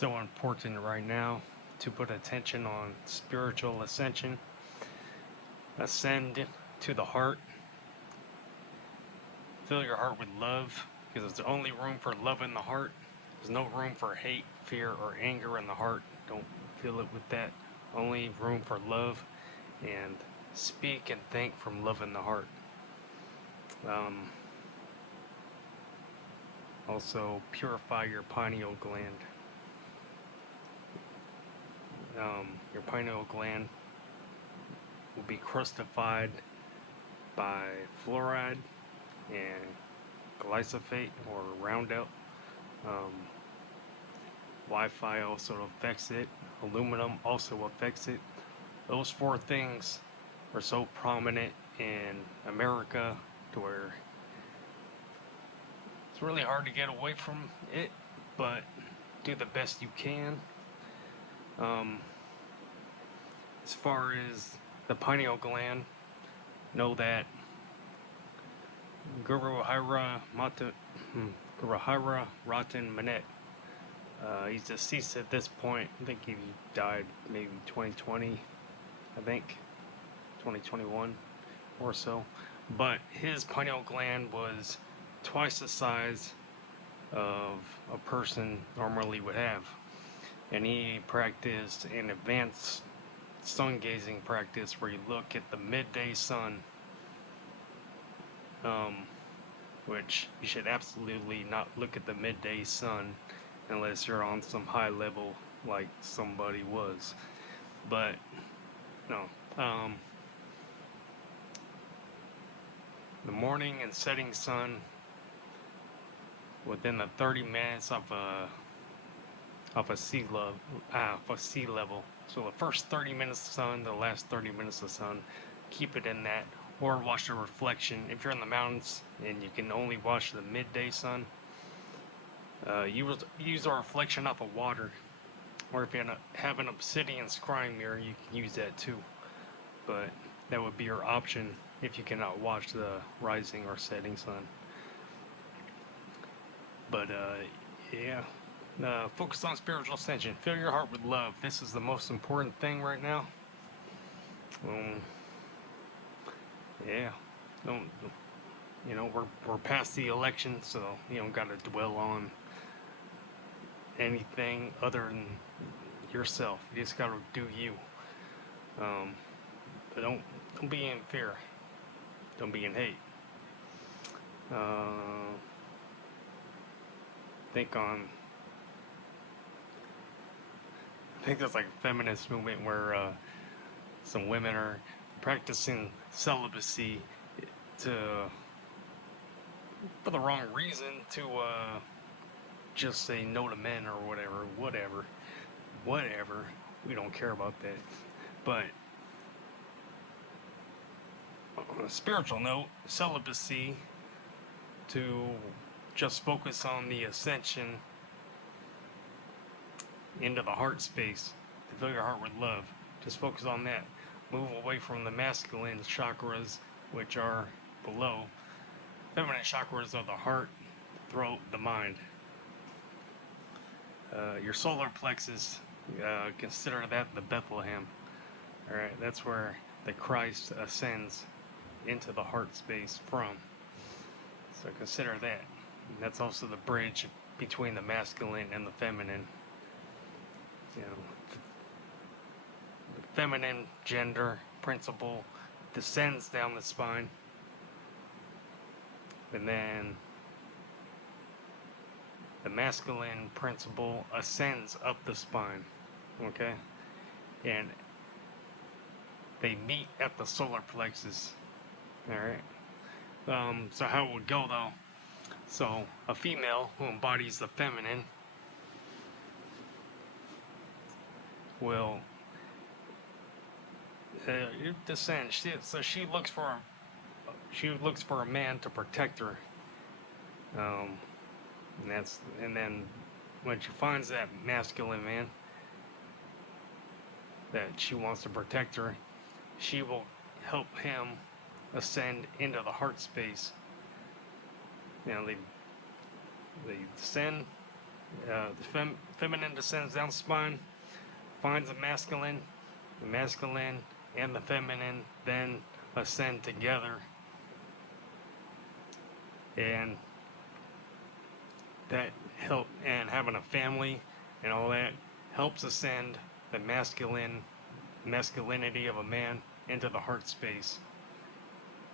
so important right now to put attention on spiritual ascension, ascend to the heart, fill your heart with love, because there's only room for love in the heart. There's no room for hate, fear, or anger in the heart. Don't fill it with that. Only room for love, and speak and think from love in the heart. Also, purify your pineal gland. Your pineal gland will be crustified by fluoride and glyphosate or Roundup. Wi-Fi also affects it. Aluminum also affects it. Those four things are so prominent in America to where it's really hard to get away from it, but do the best you can. As far as the pineal gland, know that Guruhara Ratan Manet, he's deceased at this point. I think he died maybe 2020, I think 2021 or so. But his pineal gland was twice the size of a person normally would have. And he practiced an advanced sun gazing practice where you look at the midday sun, which you should absolutely not look at the midday sun unless you're on some high level like somebody was. But no, the morning and setting sun within the 30 minutes of a sea level. So the first 30 minutes of sun, the last 30 minutes of sun, keep it in that, or watch the reflection. If you're in the mountains and you can only watch the midday sun, use a reflection off of water, or if you have an obsidian scrying mirror, you can use that too. But that would be your option if you cannot watch the rising or setting sun. But yeah. Focus on spiritual ascension. Fill your heart with love. This is the most important thing right now. Yeah. Don't. We're past the election, so you don't got to dwell on anything other than yourself. You just got to do you. But don't be in fear. Don't be in hate. I think there's like a feminist movement where some women are practicing celibacy for the wrong reason, to just say no to men or whatever. We don't care about that. But on a spiritual note, celibacy, to just focus on the ascension into the heart space, to fill your heart with love. Just focus on that. Move away from the masculine chakras, which are below. Feminine chakras are the heart, the throat, the mind. Your solar plexus, consider that the Bethlehem. Alright, that's where the Christ ascends into the heart space from. So consider that. And that's also the bridge between the masculine and the feminine. The feminine gender principle descends down the spine, and then the masculine principle ascends up the spine. Okay? And they meet at the solar plexus. Alright? So how it would go though? So a female who embodies the feminine will descend. She looks for a man to protect her. And then when she finds that masculine man that she wants to protect her, she will help him ascend into the heart space. They descend, The feminine descends down the spine, finds the masculine and the feminine then ascend together, and that help, and having a family and all that helps ascend the masculinity of a man into the heart space,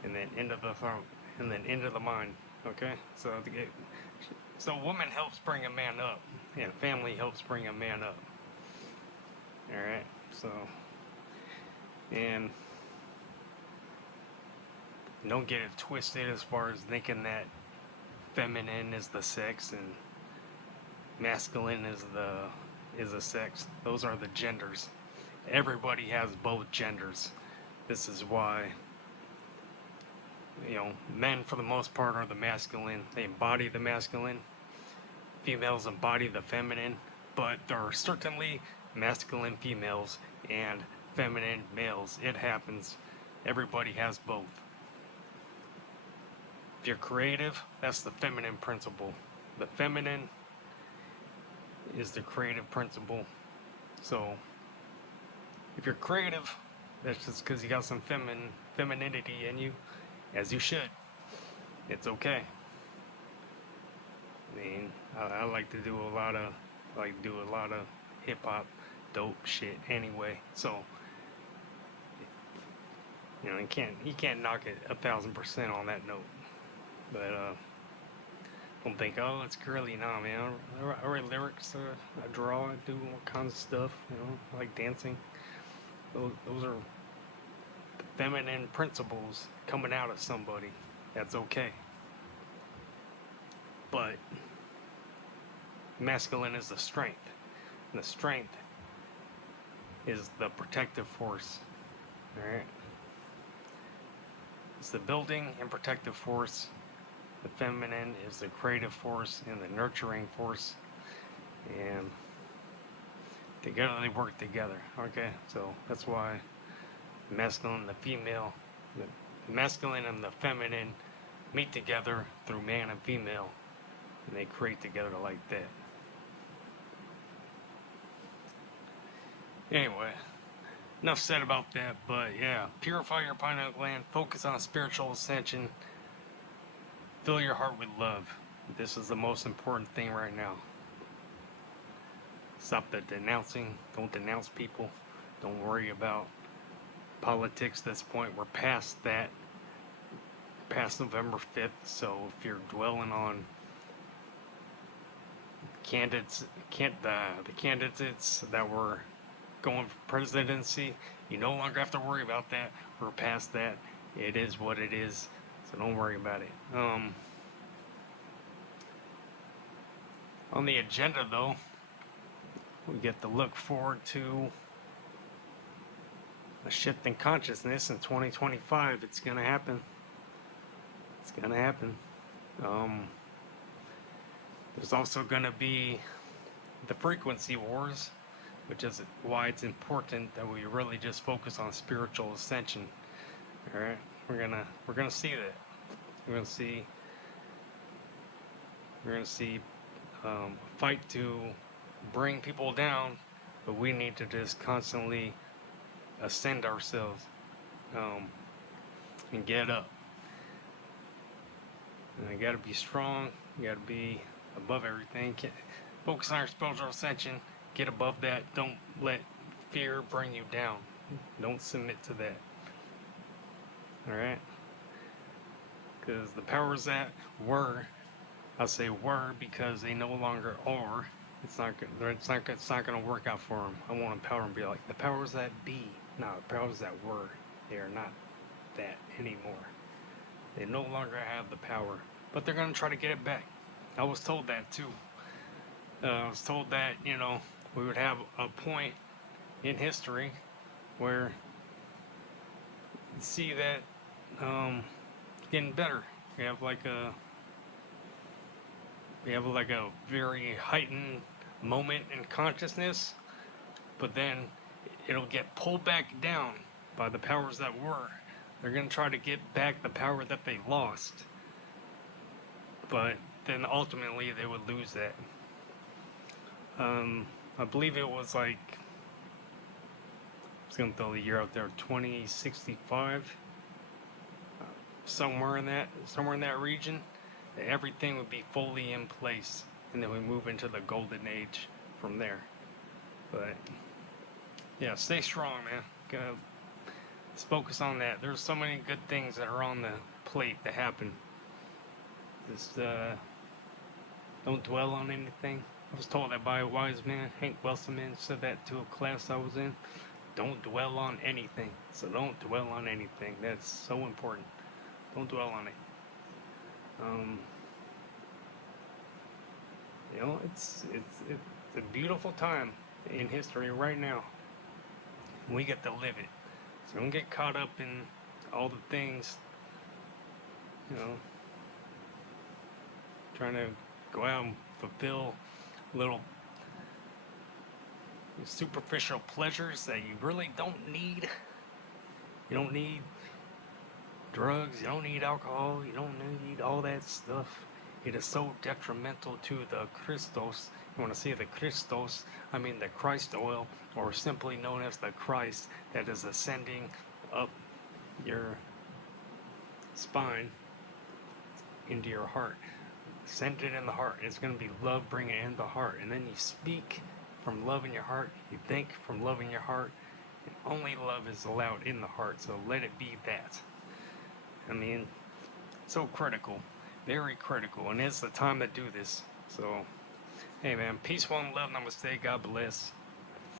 and then into the throat, and then into the mind. Okay, so woman helps bring a man up, and family helps bring a man up. All right, so, and don't get it twisted as far as thinking that feminine is the sex and masculine is the sex. Those are the genders. Everybody has both genders. This is why, men for the most part are the masculine. They embody the masculine. Females embody the feminine, but there are certainly masculine females and feminine males. It happens. Everybody has both. If you're creative, that's the feminine principle. The feminine is the creative principle. So if you're creative, that's just because you got some femininity in you, as you should. It's okay. I mean, I like to do a lot of hip hop, dope shit anyway. So you can't knock it 1,000% on that note. But don't think, oh, it's girly. Nah, man. I write lyrics. I draw. I do all kinds of stuff. I like dancing. Those are feminine principles coming out of somebody. That's okay. But masculine is the strength. And the strength is the protective force. Alright? It's the building and protective force. The feminine is the creative force and the nurturing force. And together they work together. Okay? So that's why the masculine and the female, the masculine and the feminine meet together through man and female. And they create together like that. Anyway, enough said about that, but yeah, purify your pineal gland, focus on spiritual ascension, fill your heart with love. This is the most important thing right now. Stop the denouncing. Don't denounce people. Don't worry about politics at this point. We're past that, past November 5th, so if you're dwelling on the candidates that were going for presidency, you no longer have to worry about that. We're past that. It is what it is, so don't worry about it. On the agenda, though, we get to look forward to a shift in consciousness in 2025. It's gonna happen. It's gonna happen. There's also gonna be the frequency wars, which is why it's important that we really just focus on spiritual ascension. All right, we're gonna see that. We're gonna see a fight to bring people down, but we need to just constantly ascend ourselves and get up. And you gotta be strong. You gotta be above everything. Focus on your spiritual ascension. Get above that. Don't let fear bring you down. Don't submit to that. Alright? Because the powers that were, I'll say were because they no longer are. It's not going to work out for them. I want to empower them and be like, the powers that be. No, the powers that were. They are not that anymore. They no longer have the power. But they're going to try to get it back. I was told that too. I was told that, we would have a point in history where you see that getting better. We have like a very heightened moment in consciousness, but then it'll get pulled back down by the powers that were. They're going to try to get back the power that they lost, but then ultimately they would lose that. I believe it was like, I was gonna throw the year out there, 2065, somewhere in that region. Everything would be fully in place, and then we move into the golden age from there. But yeah, stay strong, man. Let's focus on that. There's so many good things that are on the plate that happen. Just don't dwell on anything. I was told that by a wise man. Hank Wesselman said that to a class I was in. Don't dwell on anything. So don't dwell on anything. That's so important. Don't dwell on it. Um, it's a beautiful time in history right now. We get to live it. So don't get caught up in all the things, you know, trying to go out and fulfill little superficial pleasures that you really don't need. You don't need drugs, you don't need alcohol, you don't need all that stuff. It is so detrimental to the Christos. You want to say the Christos, I mean the Christ oil, or simply known as the Christ, that is ascending up your spine into your heart. Send it in the heart. It's going to be love bringing in the heart. And then you speak from love in your heart. You think from love in your heart. And only love is allowed in the heart. So let it be that. I mean, so critical. Very critical. And it's the time to do this. So, hey man, peace, one love, namaste. God bless.